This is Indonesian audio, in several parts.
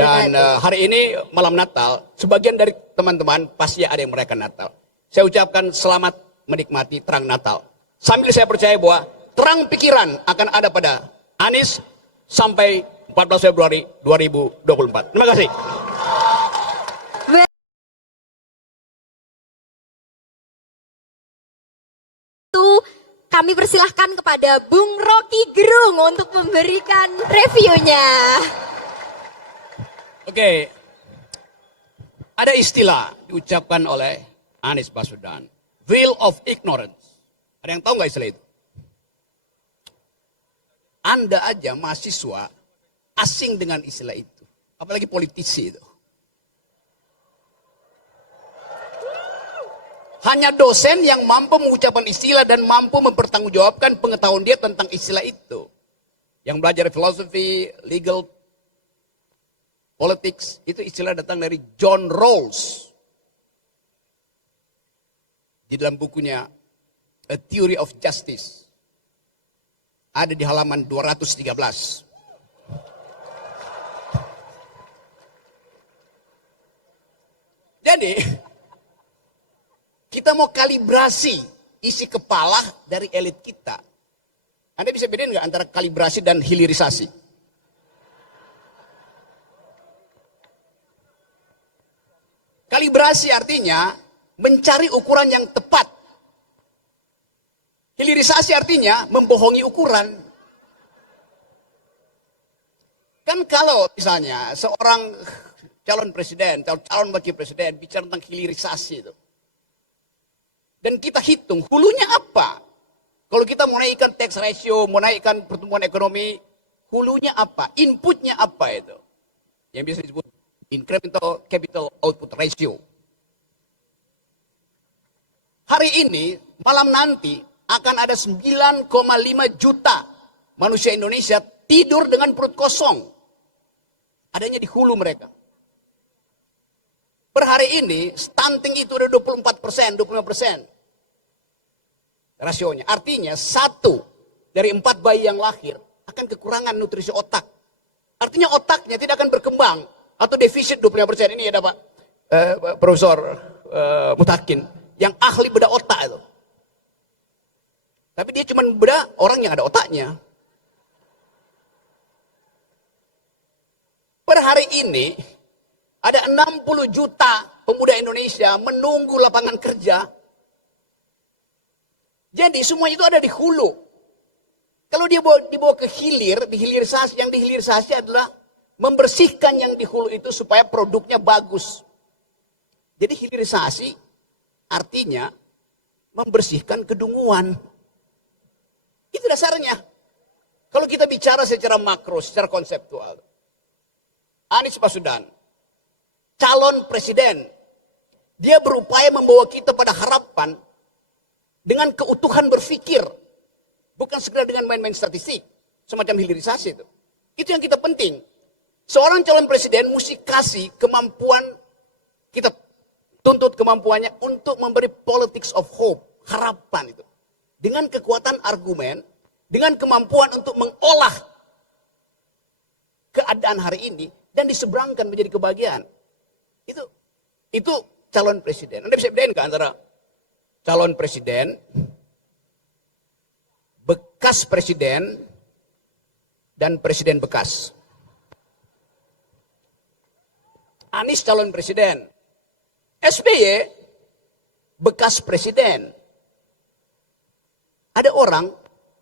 Dan hari ini malam Natal, sebagian dari teman-teman pasti ada yang merayakan Natal. Saya ucapkan selamat menikmati terang Natal. Sambil saya percaya bahwa terang pikiran akan ada pada Anies sampai 14 Februari 2024. Terima kasih. Kami persilahkan kepada Bung Rocky Gerung untuk memberikan reviewnya. Oke, ada istilah diucapkan oleh Anies Baswedan, veil of ignorance. Ada yang tahu nggak istilah itu? Anda aja mahasiswa asing dengan istilah itu, apalagi politisi itu. Hanya dosen yang mampu mengucapkan istilah dan mampu mempertanggungjawabkan pengetahuan dia tentang istilah itu. Yang belajar filosofi, legal, politics, itu istilah datang dari John Rawls. Di dalam bukunya A Theory of Justice. Ada di halaman 213. Jadi, kita mau kalibrasi isi kepala dari elit kita. Anda bisa bedain nggak antara kalibrasi dan hilirisasi? Kalibrasi artinya mencari ukuran yang tepat. Hilirisasi artinya membohongi ukuran. Kan kalau misalnya seorang calon presiden, calon wakil presiden bicara tentang hilirisasi itu. Dan kita hitung hulunya apa? Kalau kita mau naikkan tax ratio, mau naikkan pertumbuhan ekonomi, hulunya apa? Inputnya apa itu? Yang bisa disebut incremental capital output ratio. Hari ini, malam nanti, akan ada 9,5 juta manusia Indonesia tidur dengan perut kosong. Adanya di hulu mereka. Per hari ini, stunting itu ada 24%, 25%. Rasionya. Artinya, 1 dari 4 bayi yang lahir akan kekurangan nutrisi otak. Artinya otaknya tidak akan berkembang. Atau defisit 25%. Ini ada Pak Profesor Mutakin. Yang ahli bedah otak itu. Tapi dia cuma bedah orang yang ada otaknya. Per hari ini, ada 60 juta pemuda Indonesia menunggu lapangan kerja. Jadi semua itu ada di hulu. Kalau dia dibawa ke hilir, dihilirisasi, yang dihilirisasi adalah membersihkan yang di hulu itu supaya produknya bagus. Jadi hilirisasi artinya membersihkan kedunguan. Itu dasarnya. Kalau kita bicara secara makro, secara konseptual. Anies Baswedan, calon presiden, dia berupaya membawa kita pada harapan dengan keutuhan berpikir, bukan sekedar dengan main-main statistik, semacam hilirisasi itu. Itu yang kita penting. Seorang calon presiden mesti kasih kemampuan, kita tuntut kemampuannya untuk memberi politics of hope, harapan itu. Dengan kekuatan argumen, dengan kemampuan untuk mengolah keadaan hari ini, dan diseberangkan menjadi kebahagiaan. Itu calon presiden. Anda bisa bedain kan antara calon presiden, bekas presiden, dan presiden bekas. Anies calon presiden. SBY bekas presiden. Ada orang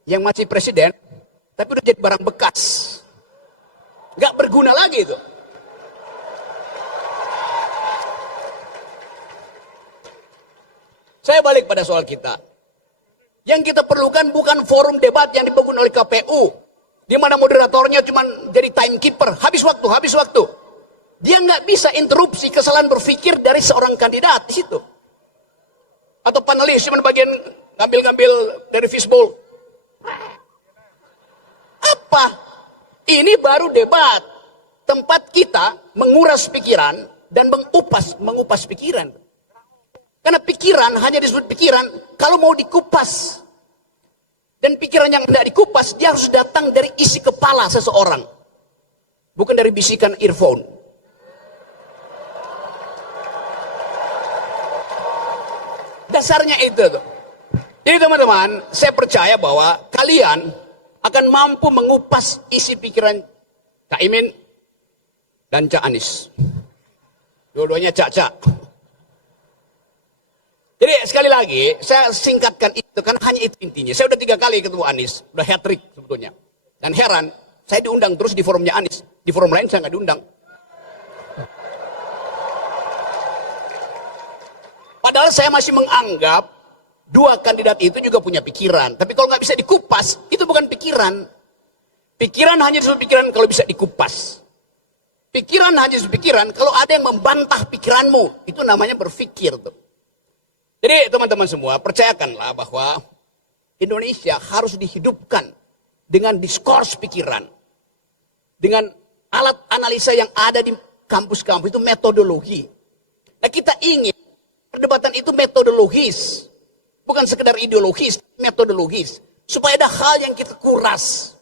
yang masih presiden, tapi udah jadi barang bekas. Nggak berguna lagi itu. Saya balik pada soal kita. Yang kita perlukan bukan forum debat yang dibangun oleh KPU. Di mana moderatornya cuma jadi timekeeper. Habis waktu. Dia nggak bisa interupsi kesalahan berpikir dari seorang kandidat di situ. Atau panelis cuma bagian ngambil-ngambil dari fishbowl. Apa? Ini baru debat. Tempat kita menguras pikiran dan mengupas pikiran. Karena pikiran hanya disebut pikiran kalau mau dikupas. Dan pikiran yang tidak dikupas, dia harus datang dari isi kepala seseorang. Bukan dari bisikan earphone. dasarnya itu tuh. Jadi teman-teman, saya percaya bahwa kalian akan mampu mengupas isi pikiran Cak Imin dan Cak Anies. Dua-duanya cak-cak. Jadi sekali lagi, saya singkatkan itu, karena hanya itu intinya. Saya udah 3 kali ketemu Anies, udah hat-trick sebetulnya. Dan heran, saya diundang terus di forumnya Anies. Di forum lain saya nggak diundang. Padahal saya masih menganggap 2 kandidat itu juga punya pikiran. Tapi kalau nggak bisa dikupas, itu bukan pikiran. Pikiran hanya disebut pikiran kalau bisa dikupas. Pikiran hanya disebut pikiran kalau ada yang membantah pikiranmu. Itu namanya berpikir tuh. Jadi teman-teman semua, percayakanlah bahwa Indonesia harus dihidupkan dengan diskurs pikiran. Dengan alat analisa yang ada di kampus-kampus, itu metodologi. Nah, kita ingin perdebatan itu metodologis. Bukan sekedar ideologis, metodologis. Supaya ada hal yang kita kuras.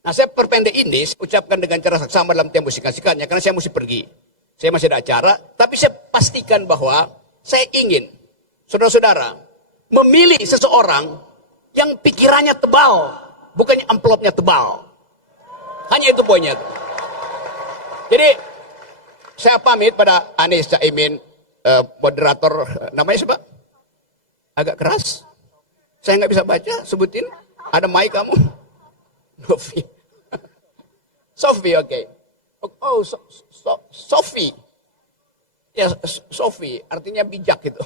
Nah, saya perpendek ini, saya ucapkan dengan cara saksama dalam tempo singkat-singkatnya, karena saya mesti pergi. Saya masih ada acara, tapi saya pastikan bahwa saya ingin, saudara-saudara, memilih seseorang yang pikirannya tebal, bukannya amplopnya tebal. Hanya itu poinnya. Jadi, saya pamit pada Anies, Cak Imin, moderator, namanya siapa? Agak keras. Saya nggak bisa baca, sebutin. Ada mic kamu? Sofi. Sofi, oke. Oh, Sofi. Ya, Sofi, artinya bijak gitu.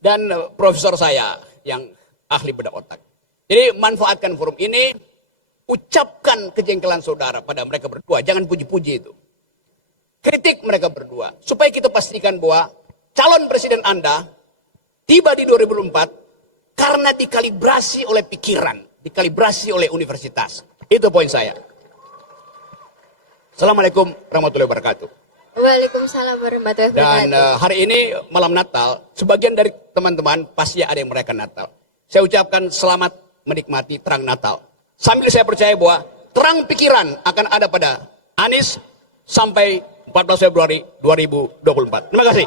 Dan profesor saya yang ahli bedah otak. Jadi manfaatkan forum ini, ucapkan kejengkelan saudara pada mereka berdua. Jangan puji-puji itu. Kritik mereka berdua. Supaya kita pastikan bahwa calon presiden Anda tiba di 2024 karena dikalibrasi oleh pikiran, dikalibrasi oleh universitas. Itu poin saya. Assalamualaikum warahmatullahi wabarakatuh. Waalaikumsalam warahmatullahi wabarakatuh. Dan hari ini malam Natal, sebagian dari teman-teman pasti ada yang merayakan Natal. Saya ucapkan selamat menikmati terang Natal. Sambil saya percaya bahwa terang pikiran akan ada pada Anies sampai 14 Februari 2024. Terima kasih.